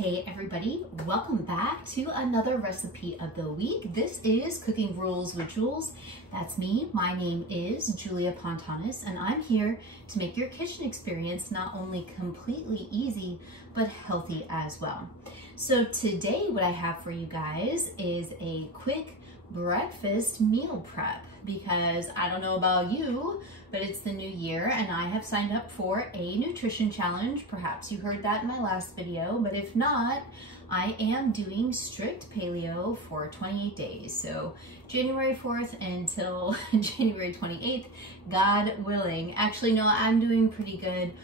Hey everybody, welcome back to another recipe of the week. This is Cooking Rules with Jules. That's me. My name is Julia Pontanis and I'm here to make your kitchen experience not only completely easy, but healthy as well. So today what I have for you guys is a quick breakfast meal prep because I don't know about you, but it's the new year and I have signed up for a nutrition challenge. Perhaps you heard that in my last video, but if not, I am doing strict paleo for 28 days. So January 4th until January 28th, God willing. Actually, no, I'm doing pretty good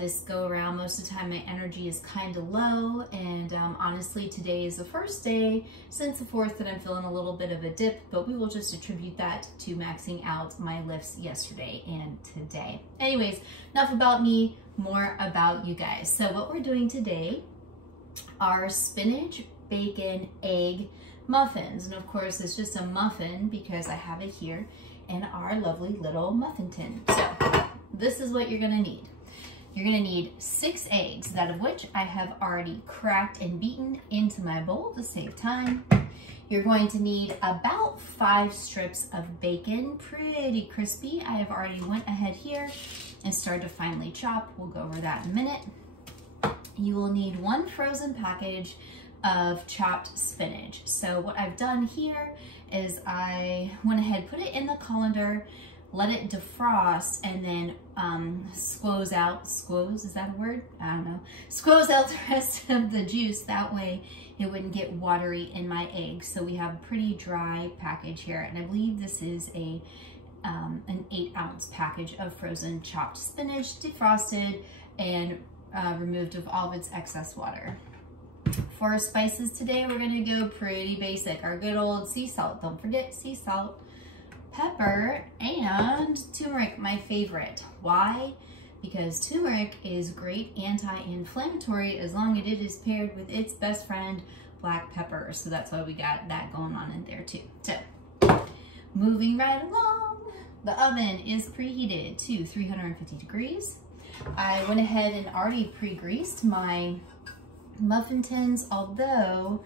this go around. Most of the time my energy is kind of low, and honestly today is the first day since the 4th that I'm feeling a little bit of a dip, but we will just attribute that to maxing out my lifts yesterday and today. Anyways, enough about me, more about you guys. So what we're doing today are spinach, bacon, egg muffins, and of course it's just a muffin because I have it here in our lovely little muffin tin. So this is what you're gonna need. You're gonna need 6 eggs, that of which I have already cracked and beaten into my bowl to save time. You're going to need about 5 strips of bacon, pretty crispy. I have already went ahead here and started to finely chop. We'll go over that in a minute. You will need 1 frozen package of chopped spinach. So what I've done here is I went ahead, put it in the colander, let it defrost, and then squoze out the rest of the juice. That way it wouldn't get watery in my eggs. So we have a pretty dry package here, and I believe this is an 8-ounce package of frozen chopped spinach, defrosted and removed of all of its excess water. For our spices today, we're gonna go pretty basic. Our good old sea salt, don't forget sea salt, pepper, and turmeric, my favorite. Why? Because turmeric is great anti-inflammatory as long as it is paired with its best friend, black pepper. So that's why we got that going on in there too. So moving right along, the oven is preheated to 350 degrees. I went ahead and already pre-greased my muffin tins, although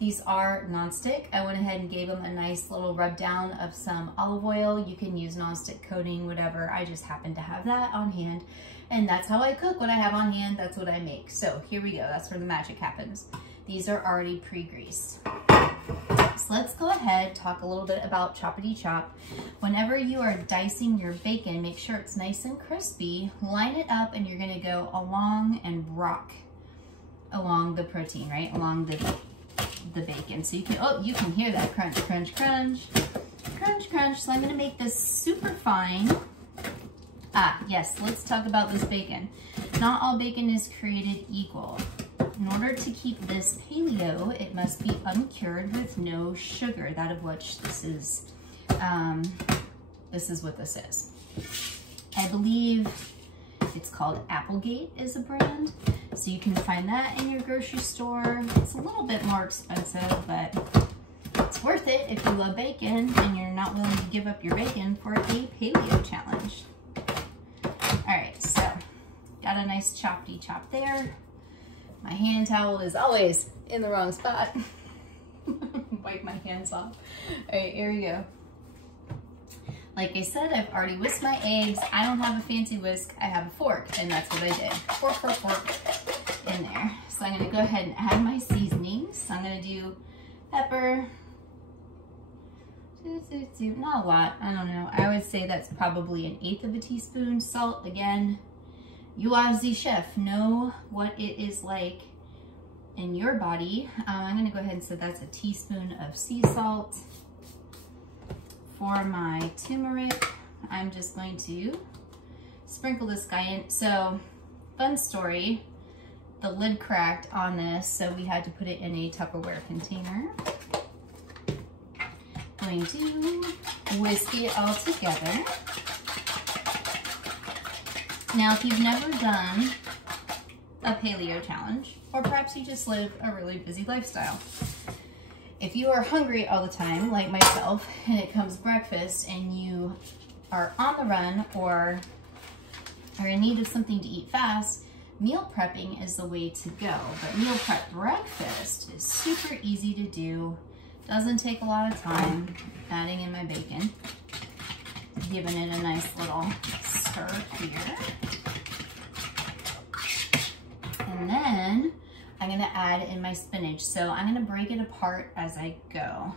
these are nonstick. I went ahead and gave them a nice little rub down of some olive oil. You can use nonstick coating, whatever. I just happen to have that on hand, and that's how I cook. What I have on hand, that's what I make. So here we go. That's where the magic happens. These are already pre-greased. So let's go ahead, talk a little bit about choppity chop. Whenever you are dicing your bacon, make sure it's nice and crispy. Line it up, and you're gonna go along and rock along the protein, right? Along the bacon. So you can hear that crunch, crunch, crunch, crunch, crunch. So I'm gonna make this super fine. Yes, let's talk about this bacon. Not all bacon is created equal. In order to keep this paleo, it must be uncured with no sugar. That of which this is what this is. I believe it's called Applegate is a brand. So you can find that in your grocery store. It's a little bit more expensive, but it's worth it if you love bacon and you're not willing to give up your bacon for a paleo challenge. All right, so got a nice choppity chop there. My hand towel is always in the wrong spot. Wipe my hands off. All right, here we go. Like I said, I've already whisked my eggs. I don't have a fancy whisk, I have a fork, and that's what I did. Fork in there. So I'm gonna go ahead and add my seasonings. So I'm gonna do pepper, not a lot, I don't know. I would say that's probably 1/8 of a teaspoon. Salt, again, you as the chef know what it is like in your body. I'm gonna go ahead and say that's a teaspoon of sea salt. For my turmeric, I'm just going to sprinkle this guy in. So, fun story, the lid cracked on this, so we had to put it in a Tupperware container. Going to whisk it all together. Now, if you've never done a paleo challenge, or perhaps you just live a really busy lifestyle, if you are hungry all the time, like myself, and it comes breakfast and you are on the run or are in need of something to eat fast, meal prepping is the way to go. But meal prep breakfast is super easy to do. Doesn't take a lot of time. Adding in my bacon. Giving it a nice little stir here. And then I'm gonna add in my spinach. So I'm gonna break it apart as I go.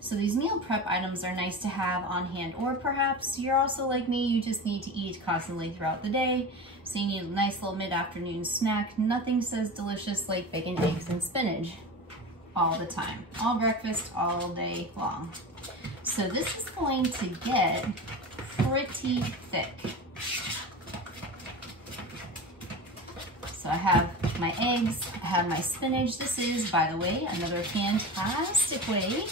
So these meal prep items are nice to have on hand, or perhaps you're also like me, you just need to eat constantly throughout the day. So you need a nice little mid-afternoon snack. Nothing says delicious like bacon, eggs, and spinach all the time. All breakfast, all day long. So this is going to get pretty thick. So I have my eggs, I have my spinach. This is, by the way, another fantastic way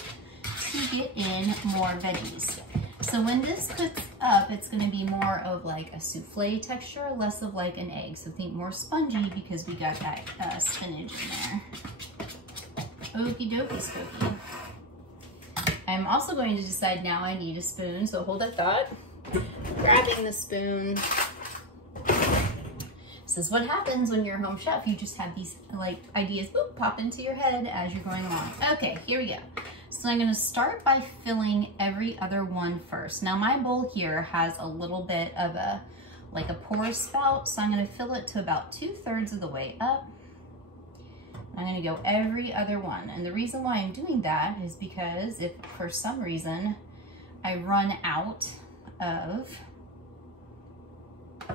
to get in more veggies. So when this cooks up, it's gonna be more of like a souffle texture, less of like an egg. So think more spongy because we got that spinach in there. Okie dokie spooky. I'm also going to decide now I need a spoon, so hold that thought. Grabbing the spoon. This is what happens when you're a home chef. You just have these like ideas boop, pop into your head as you're going along. Okay, here we go. So I'm gonna start by filling every other one first. Now my bowl here has a little bit of like a pour spout, so I'm gonna fill it to about 2/3 of the way up. I'm gonna go every other one. And the reason why I'm doing that is because if for some reason I run out of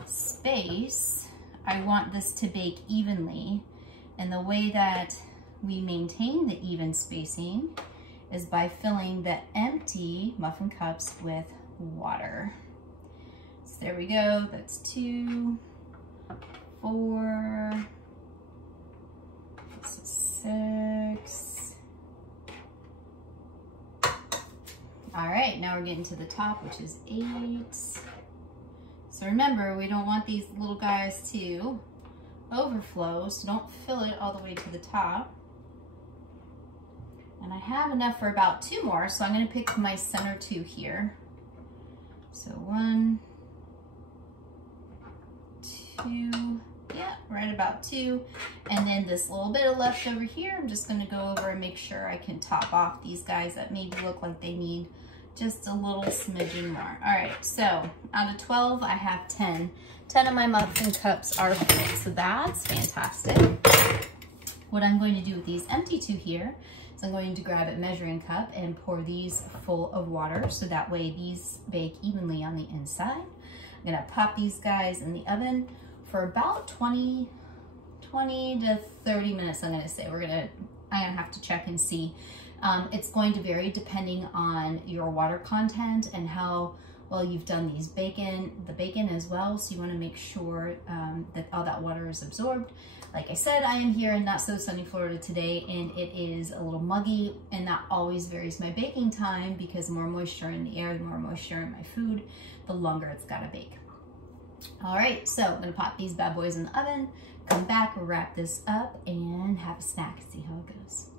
space, I want this to bake evenly. And the way that we maintain the even spacing is by filling the empty muffin cups with water. So there we go, that's 2, 4, 6. All right, now we're getting to the top, which is 8. So remember, we don't want these little guys to overflow, so don't fill it all the way to the top. And I have enough for about 2 more, so I'm gonna pick my center 2 here. So 1, 2, yeah, right about 2. And then this little bit of leftover here, I'm just gonna go over and make sure I can top off these guys that maybe look like they need just a little smidgen more. All right, so out of 12, I have 10. 10 of my muffin cups are full, so that's fantastic. What I'm going to do with these empty 2 here is I'm going to grab a measuring cup and pour these full of water, so that way these bake evenly on the inside. I'm gonna pop these guys in the oven for about 20 to 30 minutes, I'm gonna say. I'm gonna have to check and see. It's going to vary depending on your water content and how well you've done the bacon as well. So you wanna make sure that all that water is absorbed. Like I said, I am here in not so sunny Florida today, and it is a little muggy, and that always varies my baking time because the more moisture in the air, the more moisture in my food, the longer it's gotta bake. All right, so I'm gonna pop these bad boys in the oven, come back, wrap this up, and have a snack and see how it goes.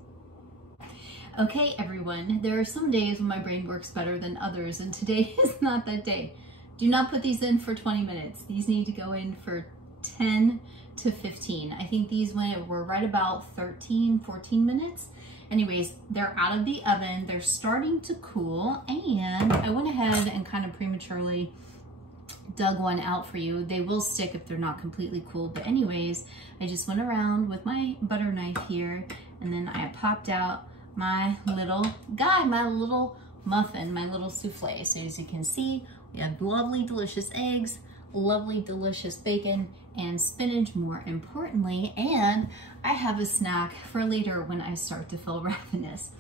Okay, everyone, there are some days when my brain works better than others, and today is not that day. Do not put these in for 20 minutes. These need to go in for 10 to 15. I think these were right about 13, 14 minutes. Anyways, they're out of the oven, they're starting to cool, and I went ahead and kind of prematurely dug one out for you. They will stick if they're not completely cool, but anyways, I just went around with my butter knife here, and then I popped out my little guy, my little muffin, my little souffle. So as you can see, we have lovely, delicious eggs, lovely, delicious bacon, and spinach, more importantly, and I have a snack for later when I start to feel ravenous.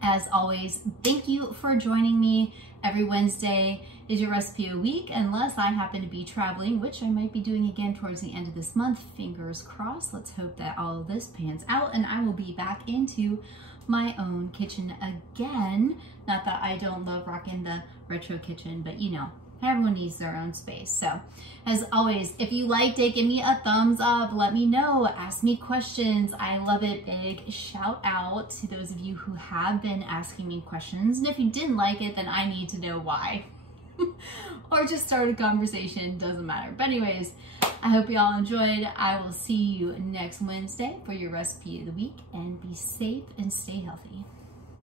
As always, thank you for joining me. Every Wednesday is your recipe a week, unless I happen to be traveling, which I might be doing again towards the end of this month. Fingers crossed. Let's hope that all of this pans out and I will be back into my own kitchen again. Not that I don't love rocking the retro kitchen, but you know, everyone needs their own space. So as always, if you liked it, give me a thumbs up, let me know, ask me questions. I love it. Big shout out to those of you who have been asking me questions. And if you didn't like it, then I need to know why. or just start a conversation, doesn't matter. But anyways, I hope you all enjoyed. I will see you next Wednesday for your recipe of the week, and be safe and stay healthy.